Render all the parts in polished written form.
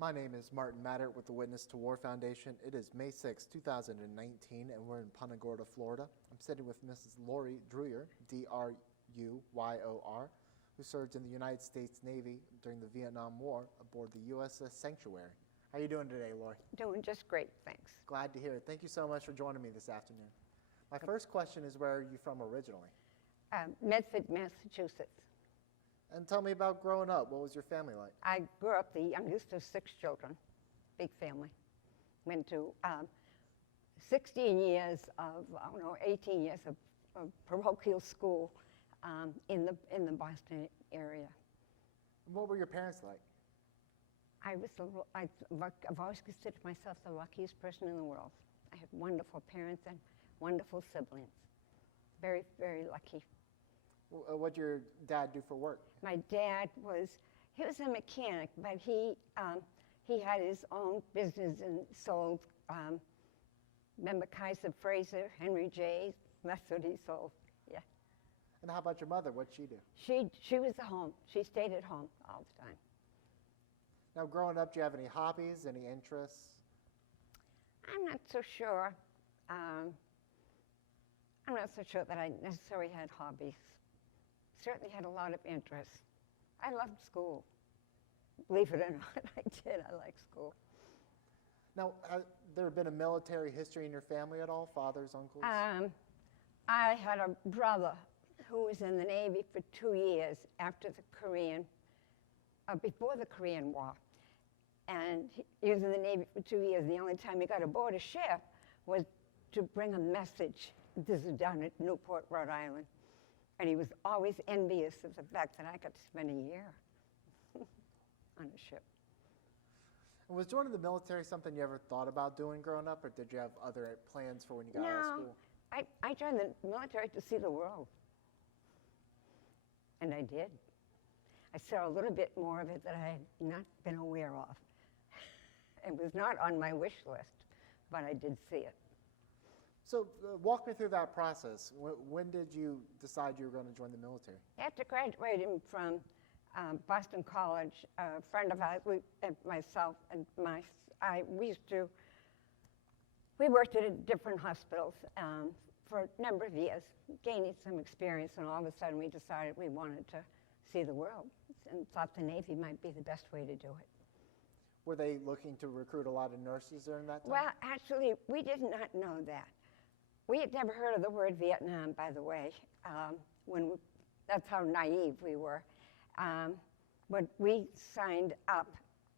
My name is Martin Matter with the Witness to War Foundation. It is May 6, 2019, and we're in Punta Gorda, Florida. I'm sitting with Mrs. Laurie Druyor, D-R-U-Y-O-R, who served in the United States Navy during the Vietnam War aboard the USS Sanctuary. How are you doing today, Laurie? Doing just great, thanks. Glad to hear it. Thank you so much for joining me this afternoon. My first question is, where are you from originally? Medford, Massachusetts. And tell me about growing up. What was your family like? I grew up the youngest of 6 children, big family. Went to 16 years of, 18 years of parochial school in the Boston area. What were your parents like? I've always considered myself the luckiest person in the world. I had wonderful parents and wonderful siblings. Very, very lucky. What did your dad do for work? My dad he was a mechanic, but he had his own business and sold, remember Kaiser Fraser, Henry J. That's what he sold, yeah. And how about your mother? What did she do? She was at home. She stayed at home all the time. Now, growing up, do you have any hobbies, any interests? I'm not so sure. I'm not so sure that I necessarily had hobbies. Certainly had a lot of interests. I loved school. Believe it or not, I did. I liked school. Now, has there been a military history in your family at all? Fathers, uncles? I had a brother who was in the Navy for 2 years after the before the Korean War. And he was in the Navy for 2 years. The only time he got aboard a ship was to bring a message. This is down at Newport, Rhode Island. And he was always envious of the fact that I got to spend a year on a ship. And was joining the military something you ever thought about doing growing up, or did you have other plans for when you got out of school? I joined the military to see the world. And I did. I saw a little bit more of it that I had not been aware of. It was not on my wish list, but I did see it. So walk me through that process. When did you decide you were going to join the military? After graduating from Boston College, a friend of ours, myself and we worked at different hospitals for a number of years, gaining some experience, and all of a sudden we decided we wanted to see the world and thought the Navy might be the best way to do it. Were they looking to recruit a lot of nurses during that time? Well, actually, we did not know that. We had never heard of the word Vietnam, by the way. That's how naive we were. When we signed up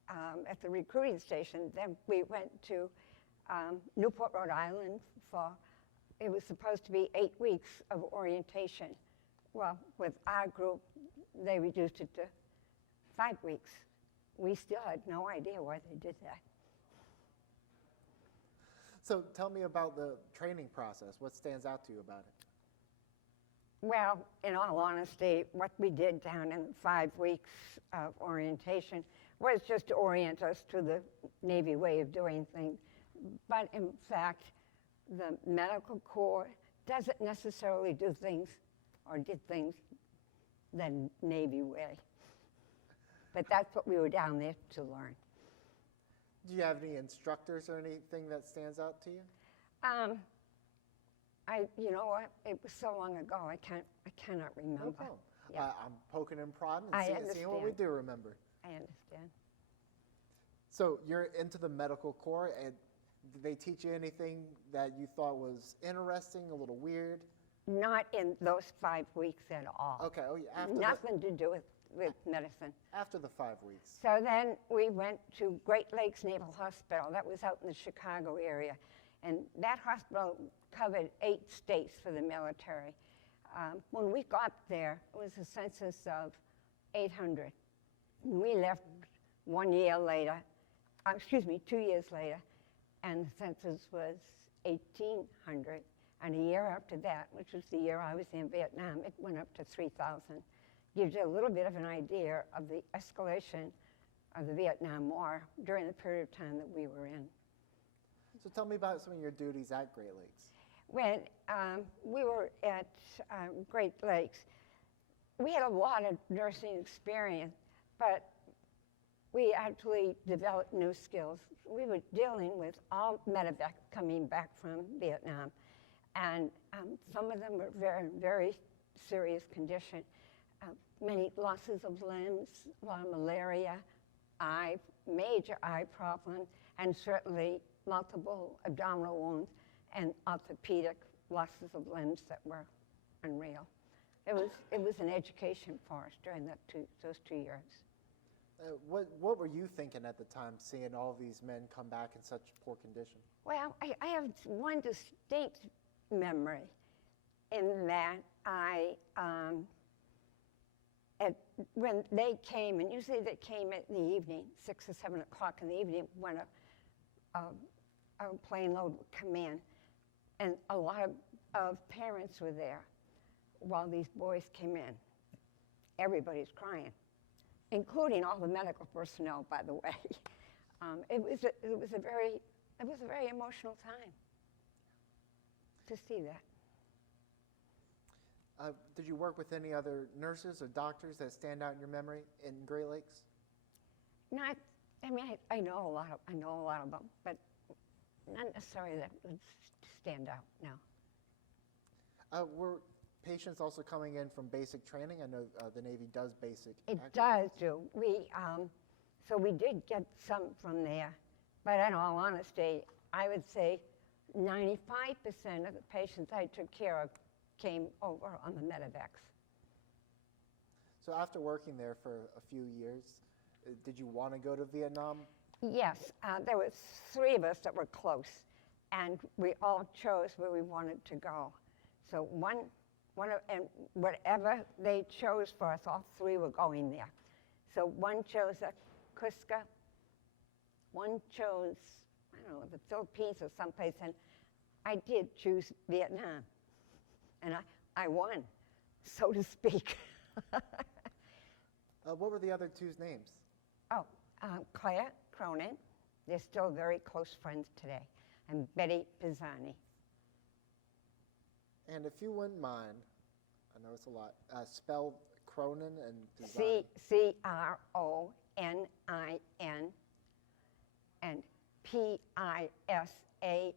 at the recruiting station, then we went to Newport, Rhode Island it was supposed to be 8 weeks of orientation. Well, with our group, they reduced it to 5 weeks. We still had no idea why they did that. So tell me about the training process. What stands out to you about it? Well, in all honesty, what we did down in 5 weeks of orientation was just to orient us to the Navy way of doing things. But in fact, the medical corps doesn't necessarily do things or did things the Navy way. But that's what we were down there to learn. Do you have any instructors or anything that stands out to you? You know what? It was so long ago. I cannot remember. No problem. Yeah. I'm poking and prodding and seeing what we do remember. I understand. So you're into the medical corps, and did they teach you anything that you thought was interesting, a little weird? Not in those 5 weeks at all. Okay. Oh, yeah. Nothing to do with medicine. After the 5 weeks. So then we went to Great Lakes Naval Hospital. That was out in the Chicago area. And that hospital covered 8 states for the military. When we got there, it was a census of 800. We left 1 year later, 2 years later, and the census was 1,800. And a year after that, which was the year I was in Vietnam, it went up to 3,000. Gives you a little bit of an idea of the escalation of the Vietnam War during the period of time that we were in. So tell me about some of your duties at Great Lakes. When we were at Great Lakes, we had a lot of nursing experience, but we actually developed new skills. We were dealing with all medevac coming back from Vietnam, and some of them were very, very serious condition. Many losses of limbs, a lot of malaria, major eye problems, and certainly multiple abdominal wounds and orthopedic losses of limbs that were unreal. It was an education for us during those 2 years. What were you thinking at the time, seeing all these men come back in such poor condition? Well, I have one distinct memory in that when they came, and usually they came in the evening, 6 or 7 o'clock in the evening, when a plane load would come in, and a lot of parents were there while these boys came in. Everybody's crying, including all the medical personnel, by the way. It was a very emotional time to see that. Did you work with any other nurses or doctors that stand out in your memory in Great Lakes? Not, I mean, I know a lot of them, but not necessarily that would stand out. No. Were patients also coming in from basic training? I know the Navy does basic. It does do. So we did get some from there, but in all honesty, I would say 95% of the patients I took care of came over on the medevacs. So after working there for a few years, did you want to go to Vietnam? Yes, there were 3 of us that were close, and we all chose where we wanted to go. So and whatever they chose for us, all 3 were going there. So one chose Cusco, one chose, I don't know, the Philippines or someplace, and I did choose Vietnam. And I won, so to speak. What were the other 2's names? Oh, Claire Cronin. They're still very close friends today. And Betty Pisani. And if you wouldn't mind, I know it's a lot, spell Cronin and Pisani. Cronin and Pisani.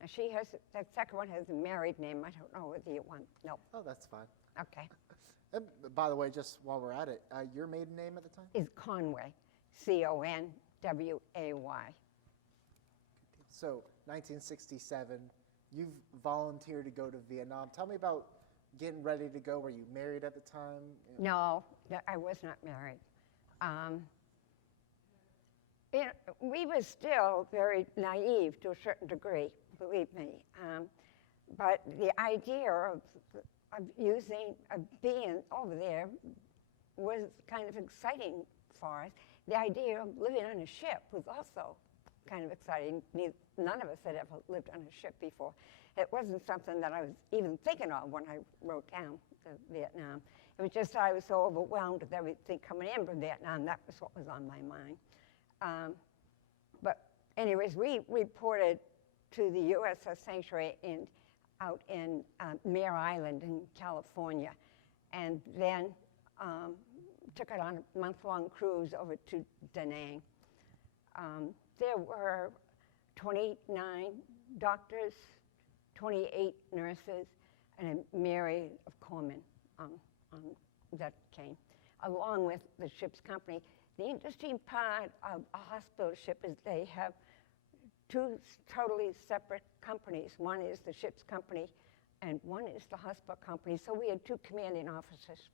Now she has, that second one has a married name. I don't know whether you want, no. Oh, that's fine. Okay. And by the way, just while we're at it, your maiden name at the time? Is Conway, Conway. So 1967, you've volunteered to go to Vietnam. Tell me about getting ready to go. Were you married at the time? No, I was not married. We were still very naive to a certain degree, believe me. But the idea of being over there was kind of exciting for us. The idea of living on a ship was also kind of exciting. None of us had ever lived on a ship before. It wasn't something that I was even thinking of when I wrote down Vietnam. It was just I was so overwhelmed with everything coming in from Vietnam. That was what was on my mind. But anyways, we reported to the USS Sanctuary out in Mare Island in California, and then took it on a month-long cruise over to Da Nang. There were 29 doctors, 28 nurses, and a myriad of corpsmen that came, along with the ship's company. The interesting part of a hospital ship is they have 2 totally separate companies. One is the ship's company, and one is the hospital company. So we had 2 commanding officers